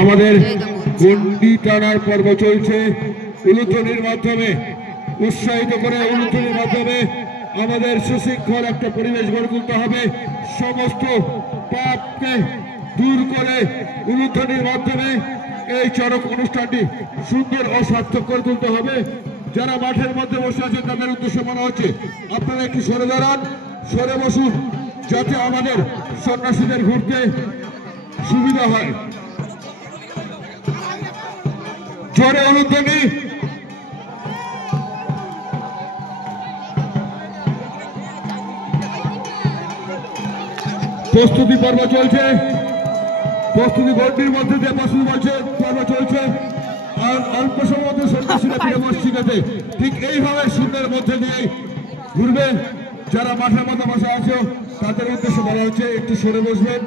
আমাদের গন্ডি টানার পর্ব চলছে উলুধ্বনির মাধ্যমে, উৎসাহিত করে উলুধ্বনির মাধ্যমে আমাদের সুশৃঙ্খল একটা পরিবেশ গড়ে তুলতে হবে। সমস্ত পাপকে দূর করে উলুধ্বনির মাধ্যমে এই চড়ক অনুষ্ঠানটি সুন্দর ও সার্থক করে তুলতে হবে। যারা মাঠের মধ্যে বসে আছেন তাদের উদ্দেশ্য মনে হচ্ছে আপনারা একটু সরে দাঁড়ান, সরে বসুন, যাতে আমাদের সন্ন্যাসীদের ঘুরতে সুবিধা হয়। জোরে উলুধ্বনি। প্রস্তুতি পর্ব চলছে, প্রস্তুতি গন্ডির মধ্যে দিয়ে প্রস্তুতি পর্ব চলছে। আর অল্প সময় মধ্যে সন্ন্যাসীরা ফিরে মসজিদে ঠিক এইভাবে শূন্যের মধ্যে দিয়ে ঘুরবে। যারা মাঠের মধ্যে বসে আছে তাদের উদ্দেশ্যে বলা হচ্ছে একটু সরে বসবেন।